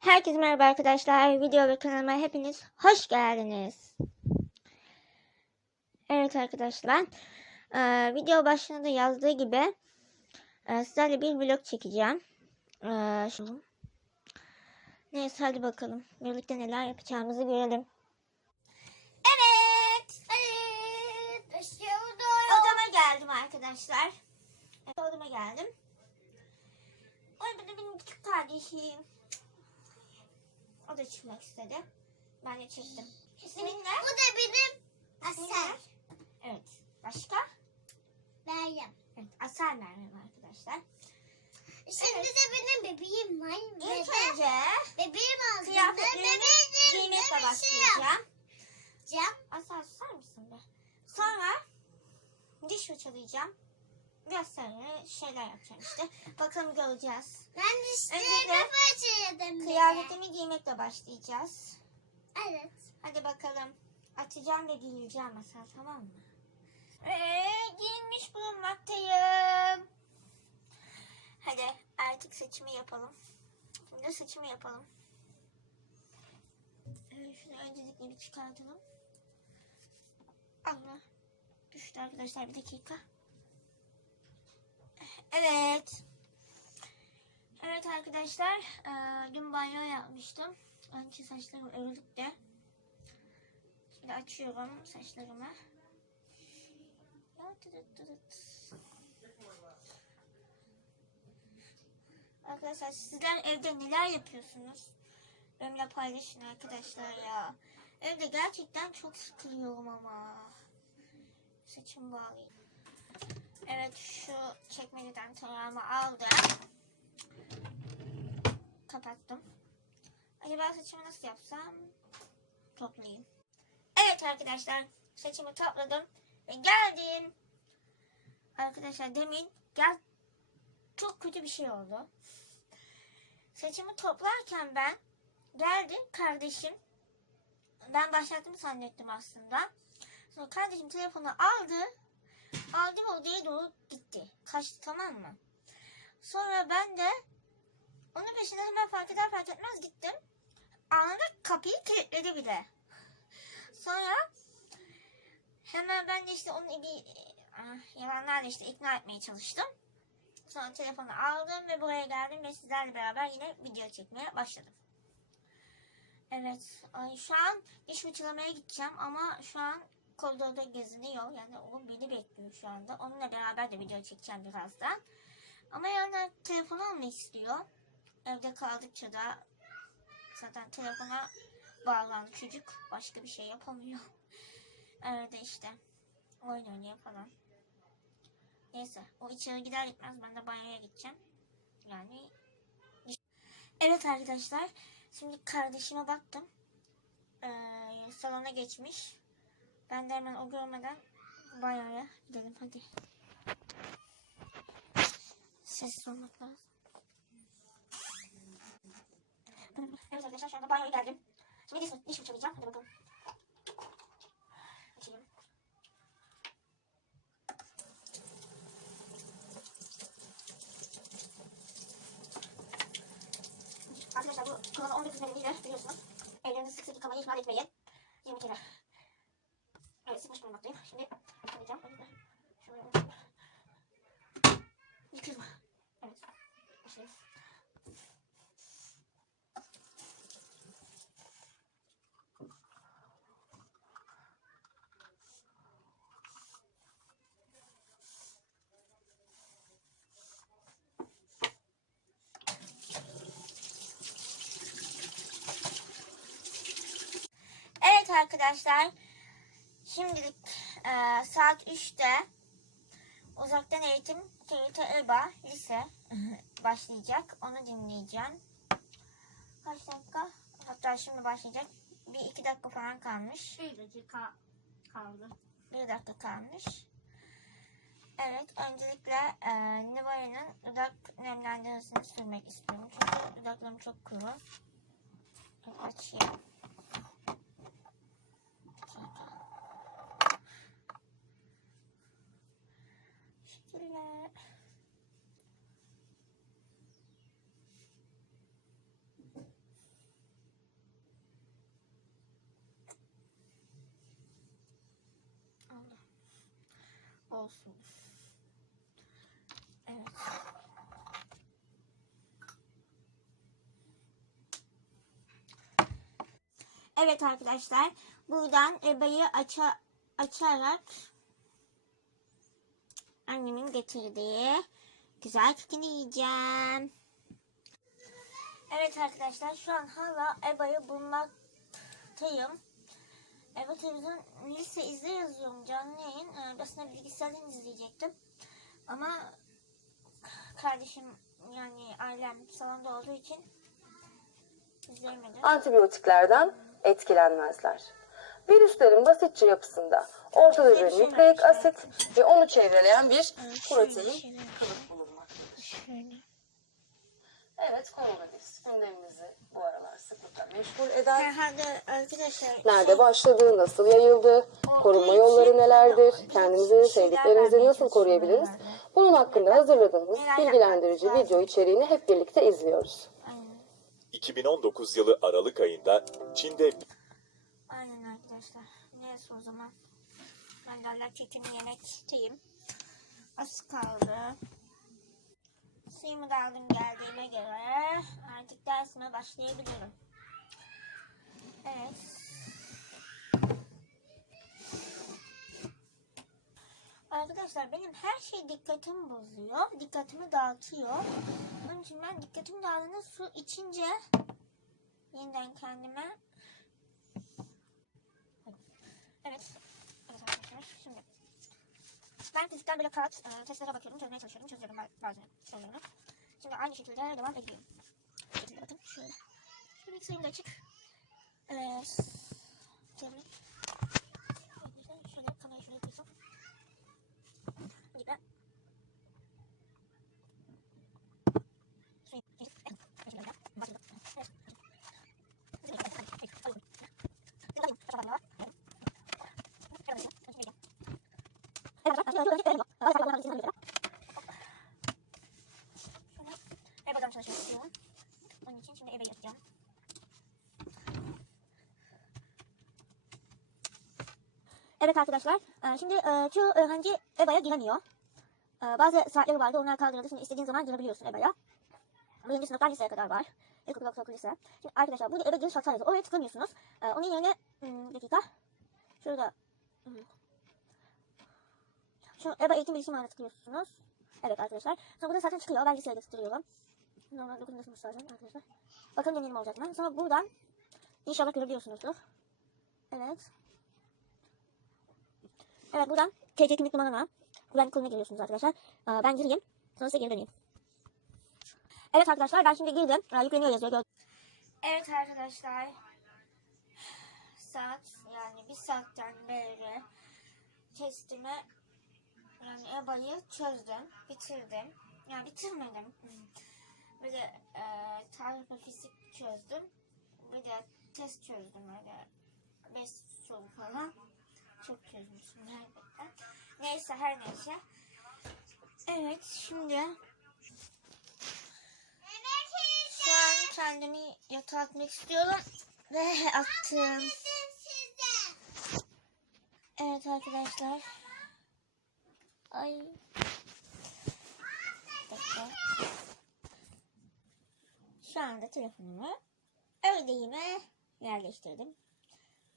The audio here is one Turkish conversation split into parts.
Herkese merhaba arkadaşlar. Video ve kanalıma hepiniz hoş geldiniz. Evet arkadaşlar. eee, video başlığında yazdığı gibi eee, sizlerle bir vlog çekeceğim. Şu- Neyse hadi bakalım. Birlikte neler yapacağımızı görelim. Evet. Evet, başlıyoruz. Odama geldim arkadaşlar. Evet, odama geldim. Da benim küçük kardeşim. O da çıkmak istedi. Ben de. İsmin ne? Bu da benim? Asel. Evet. Başka? Meryem. Evet. Asel Meryem arkadaşlar. Şimdi Evet. de benim bebeğim var. Ve İlk de önce bebeğim kıyafetlerimi bebeğim giymekle başlayacağım. yapacağım. Asel susar mısın be? Sonra diş fırçalayacağım. Sonra şeyler yapacağım işte. Bakalım göreceğiz. Ben Öncelikle dişlerimi fırçaladım. bile. Kıyafetimi giymekle başlayacağız. Evet. Hadi bakalım. Açacağım ve giyeceğim Asel tamam mı? Ee, giyinmiş bulunmaktayım. Hadi artık saçımı yapalım. Şimdi saçımı yapalım. Ee, şunu öncelikle bir çıkartalım. Allah. Düştü arkadaşlar bir dakika. Evet. Evet arkadaşlar. eee, dün banyo yapmıştım. Önce saçlarım örülükte. Şimdi açıyorum saçlarımı. Arkadaşlar sizler evde neler yapıyorsunuz? Benimle paylaşın arkadaşlar ya. Evde gerçekten çok sıkılıyorum ama. Saçımı bağlayayım. Evet şu çekmeceden tarağımı aldım. Kapattım. Acaba saçımı nasıl yapsam? Toplayayım. Evet arkadaşlar saçımı topladım ve geldim. Arkadaşlar demin gel çok kötü bir şey oldu. Saçımı toplarken ben geldi kardeşim ben başlattım zannettim aslında. Sonra kardeşim telefonu aldı. Ve odaya doğru gitti. Kaçtı tamam mı? Sonra ben de onun peşinden hemen fark eder fark etmez gittim. Anında kapıyı kilitledi bile. Sonra hemen ben de işte onu bir ah, yalanlarla işte ikna etmeye çalıştım. Sonra telefonu aldım ve buraya geldim ve sizlerle beraber yine video çekmeye başladım. Evet, şu an diş fırçalamaya gideceğim ama şu an koridorda geziniyor. Yani o beni bekliyor şu anda. Onunla beraber de video çekeceğim birazdan. Ama yani telefonu almak istiyor. Evde kaldıkça da zaten telefona bağlandı çocuk. Başka bir şey yapamıyor. Öyle işte. Oyun oynuyor falan. Neyse. O içeri gider gitmez ben de banyoya gideceğim. Yani Evet arkadaşlar. Şimdi kardeşime baktım. Ee, salona geçmiş. Ben de hemen o görmeden banyoya gidelim hadi. Sessiz olmak lazım. Evet arkadaşlar şu anda banyoya geldim. Şimdi diş, diş fırçalayacağım. Hadi bakalım. Açayım. Arkadaşlar bu korona 19 nedeniyle biliyorsunuz. Ellerinizi sık sık yıkamayı ihmal etmeyin. 20 kere. Başlayalım. Evet arkadaşlar. Şimdilik e, saat 3'te uzaktan eğitim TYT EBA lise başlayacak. Onu dinleyeceğim. Kaç dakika? Hatta şimdi başlayacak. Bir iki dakika falan kalmış. Bir dakika kaldı. Bir dakika kalmış. Evet, öncelikle e, Nivara'nın dudak nemlendiricisini sürmek istiyorum. Çünkü dudaklarım çok kuru. Evet, Teşekkürler. Allah. Olsun. Evet. Evet arkadaşlar. Buradan ebayı aça açarak annemin getirdiği güzel kekini yiyeceğim. Evet arkadaşlar şu an hala ebayı bulmaktayım. Eba televizyon lise izle yazıyorum canlı yayın. Ee, aslında bilgisayardan izleyecektim. Ama kardeşim yani ailem salonda olduğu için izleyemedim. antibiyotiklerden etkilenmezler. Virüslerin basitçe yapısında ortada bir nükleik asit ve onu çevreleyen bir protein kılıf bulunmaktadır. Şöyle. Evet, koronavirüs gündemimizi bu aralar sıklıkla meşgul eder. Herhalde arkadaşlar Nerede başladı, nasıl yayıldı, korunma yolları nelerdir, kendimizi, sevdiklerimizi nasıl koruyabiliriz? Bunun hakkında hazırladığımız bilgilendirici video içeriğini hep birlikte izliyoruz. Aynen. 2019 yılı Aralık ayında Çin'de Aynen arkadaşlar. Neyse o zaman. Hala kekimi yemekteyim. Az kaldı. Suyumu da aldım geldiğime göre artık dersime başlayabilirim. Evet. Arkadaşlar benim her şey dikkatimi bozuyor. Dikkatimi dağıtıyor. Onun için ben dikkatim dağıldığında su içince yeniden kendime Evet. Ben fizikten böyle kağıt e, testlere bakıyorum, çözmeye çalışıyorum, çözüyorum ba- bazı soruları. Şimdi aynı şekilde devam ediyorum. Bu şekilde bakın şöyle. Şöyle bilgisayarım da açık. Evet. Şöyle. Şöyle kamerayı şöyle koysam. Gibi. Ebadan çalışmak istiyorum. Onun için şimdi ebe yapacağım. Evet arkadaşlar, e, şimdi e, çoğu öğrenci EBA'ya giremiyor. E, Bazı saatleri vardı, onlar kaldırıldı. Şimdi istediğin zaman girebiliyorsun EBA'ya. Birinci sınıftan liseye kadar var. İlkokul, ortaokul, lise. Şimdi arkadaşlar burada ebe giriş hata yazıyor. Oraya tıklamıyorsunuz. E, Onun yerine, hmm, bir dakika. Şurada. hmm. Şu EBA eğitim bilişim ağına tıklıyorsunuz. Evet arkadaşlar. Sonra burada zaten çıkıyor. Ben liseye gösteriyorum. Normal 9. sınıf zaten arkadaşlar. Bakalım deneyelim olacak mı? Sonra buradan inşallah görebiliyorsunuzdur. Evet. Evet buradan TC kimlik numarama güvenlik kuruluna giriyorsunuz arkadaşlar. Ben gireyim. Sonra size geri döneyim. Evet arkadaşlar ben şimdi girdim. Aa, yükleniyor yazıyor. Evet arkadaşlar. Saat yani bir saatten beri testimi yani EBA'yı çözdüm. Bitirdim. Yani bitirmedim. Bir de e, tarih ve fizik çözdüm. Bir de test çözdüm öyle. 5 soru falan. Çok çözmüşüm gerçekten. Neyse her neyse. Evet şimdi şu an kendimi yatağa atmak istiyorum. Ve attım. Evet arkadaşlar. Ay. Dakika. Şu anda telefonumu ödeğime yerleştirdim.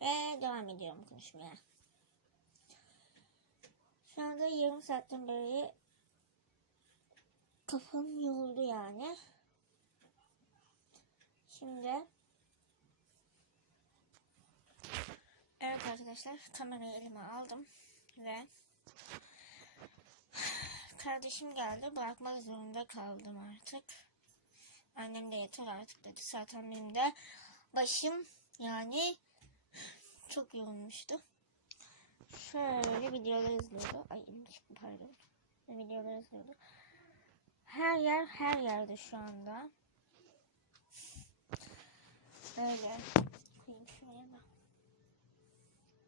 Ve devam ediyorum konuşmaya. Şu anda yarım saatten beri kafam yoruldu yani. Şimdi Evet arkadaşlar kamerayı elime aldım ve kardeşim geldi bırakmak zorunda kaldım artık. Annem de yeter artık dedi. Zaten benim de başım yani çok yorulmuştu. Şöyle videolar izliyordu. Ay çıktı pardon. Videolar izliyordu. Her yer her yerde şu anda. Öyle. Koyayım şuraya da.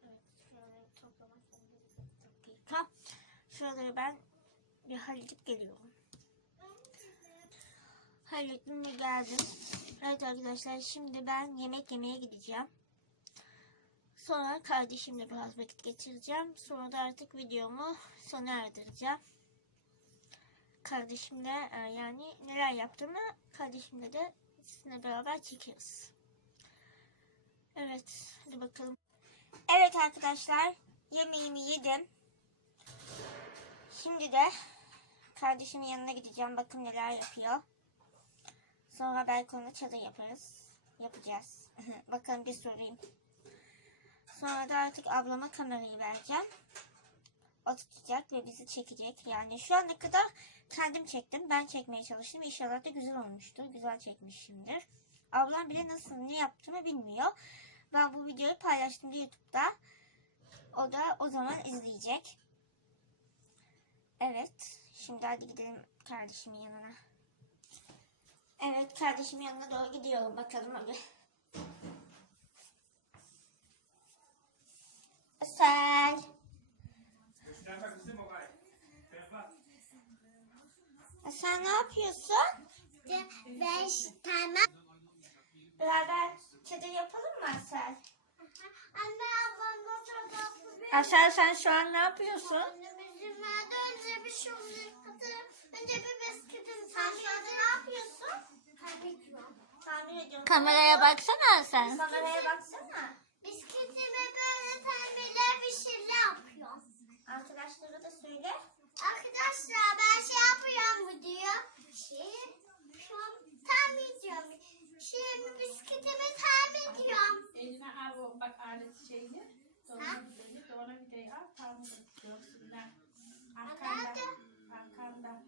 Evet. Şuraları ben bir halledip geliyorum. Hallettim ve geldim. Evet arkadaşlar şimdi ben yemek yemeye gideceğim. Sonra kardeşimle biraz vakit geçireceğim. Sonra da artık videomu sona erdireceğim. Kardeşimle e, yani neler yaptığımı kardeşimle de sizinle beraber çekeriz. Evet, hadi bakalım. Evet arkadaşlar, yemeğimi yedim. Şimdi de kardeşimin yanına gideceğim. Bakın neler yapıyor. Sonra belki ona çadır yaparız. Yapacağız. Bakalım bir sorayım. Sonra da artık ablama kamerayı vereceğim. O tutacak ve bizi çekecek. Yani şu ana kadar kendim çektim. Ben çekmeye çalıştım. İnşallah da güzel olmuştur. Güzel çekmişimdir. Ablam bile nasıl ne yaptığımı bilmiyor. Ben bu videoyu paylaştım YouTube'da. O da o zaman izleyecek. Evet. Şimdi hadi gidelim kardeşimin yanına. Evet kardeşimin yanına doğru gidiyorum. Bakalım hadi. Asel. Yapıyorsun? Beş tane. Beraber çadır yapalım mı Asel? Anne ablamla fotoğrafı bir Asel sen şu an ne yapıyorsun? Verdi önce bir şey. Önce bir bisküvim. Sen şu anda ne yapıyorsun? Tamir ediyorum. Kameraya baksana sen. Kameraya baksana. Bisküvime böyle tamirler bir şeyler yapıyorum. Arkadaşlara da söyle. Arkadaşlar ben şey yapıyorum bu diyor. Yapıyorum. Tamir ediyorum. Şimdi bisikletimi tamir ediyorum. Eline al o bak alet şeyini. Al. Arkanda. Arkanda.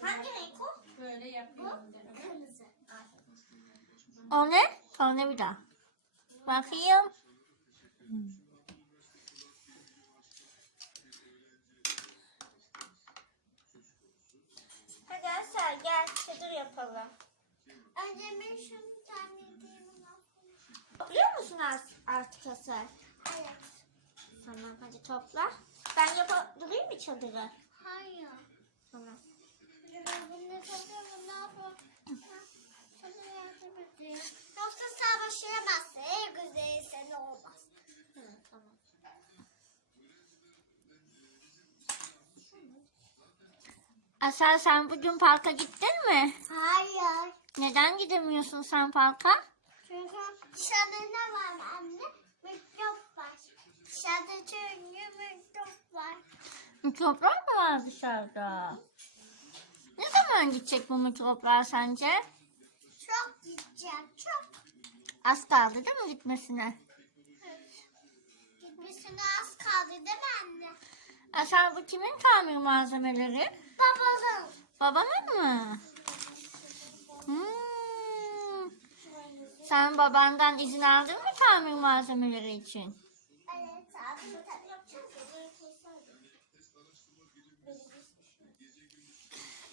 Hangi renk o? Böyle yapıyorum. de. Kırmızı. O ne? O ne bir daha? Bakayım. Hadi Asel çadır yapalım. Önce ben şunu tamir edeyim. Biliyor musun artık Asel? Evet. Tamam hadi topla. Ben yapabilir mi çadırı? Hayır. Tamam. Bunu yapıyorum. Ne edeyim. Yoksa sen başaramazsın. En güzeli sen olmaz. Hı, tamam. Asel sen bugün parka gittin mi? Hayır. Neden gidemiyorsun sen parka? Çünkü dışarıda ne var anne? Mikrop var. Dışarıda çünkü mikrop var. Mikroplar mı var dışarıda? Ne zaman gidecek bu mikroplar sence? Çok gideceğim. Çok. Az kaldı değil mi gitmesine? Gitmesine az kaldı değil mi anne? Asel bu kimin tamir malzemeleri? Babalım. Babanın mı? Hmm. Sen babandan izin aldın mı tamir malzemeleri için? Evet.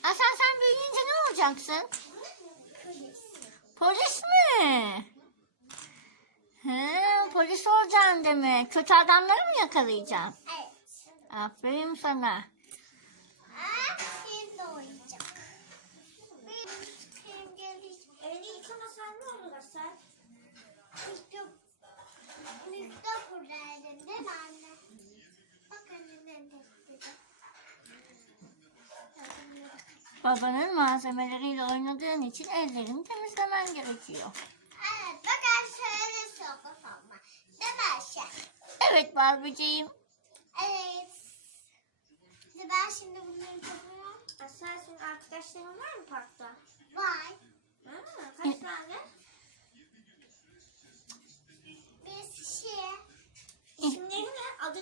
Asel sen büyüyünce ne olacaksın? Polis mi? He, polis olacaksın demek. Kötü adamları mı yakalayacaksın? Evet. Aferin sana. Aa, şimdi oyuncak. Bir kim gelecek? Elini yıkamasan ne olur Asel? Mikrop. Mikrop buradaydı değil mi anne? Bak annemden de Babanın malzemeleriyle oynadığın için ellerini temizlemen gerekiyor. Evet bak aşağıya sopa salma. Değil mi Ayşe? Evet Barbiciğim. Evet. Şimdi ben şimdi bunları yapıyorum. Asel senin arkadaşların var mı parkta? Var. Ha, kaç tane? Bir şey. Ne? Adı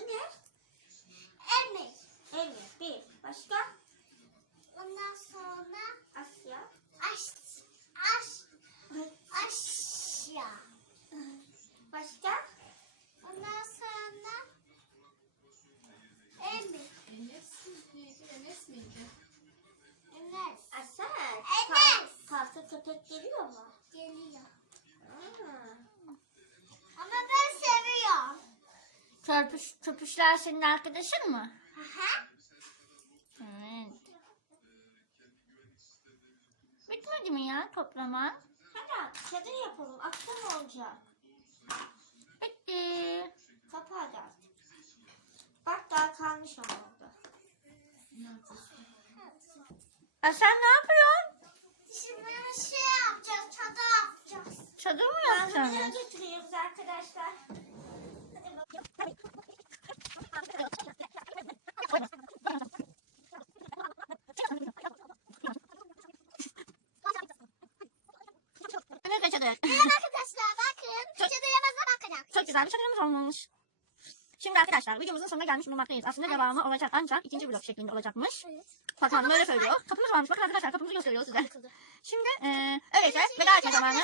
Köpüş, köpüşler senin arkadaşın mı? Aha. Evet. Bitmedi mi ya toplaman? Hadi çadır yapalım. Akşam olacak. bitti. Kapağı artık. Bak daha kalmış ama orada. E sen ne yapıyorsun? Şimdi şey yapacağız, tadı yapacağız. Çadır mı Malzemeleri yapacaksın? götürüyoruz arkadaşlar. Hadi bakalım. Çadır? Arkadaşlar bakın, Çok- çadırımıza bakın. Çok güzel bir çadırımız olmuş. Şimdi arkadaşlar videomuzun sonuna gelmiş bulunmaktayız. Aslında devamı olacak ancak ikinci blok şeklinde olacakmış. Fatma Hanım öyle söylüyor. Kapımız varmış. Bakın arkadaşlar kapımızı gösteriyor size. Şimdi eee öyleyse veda etme zamanı.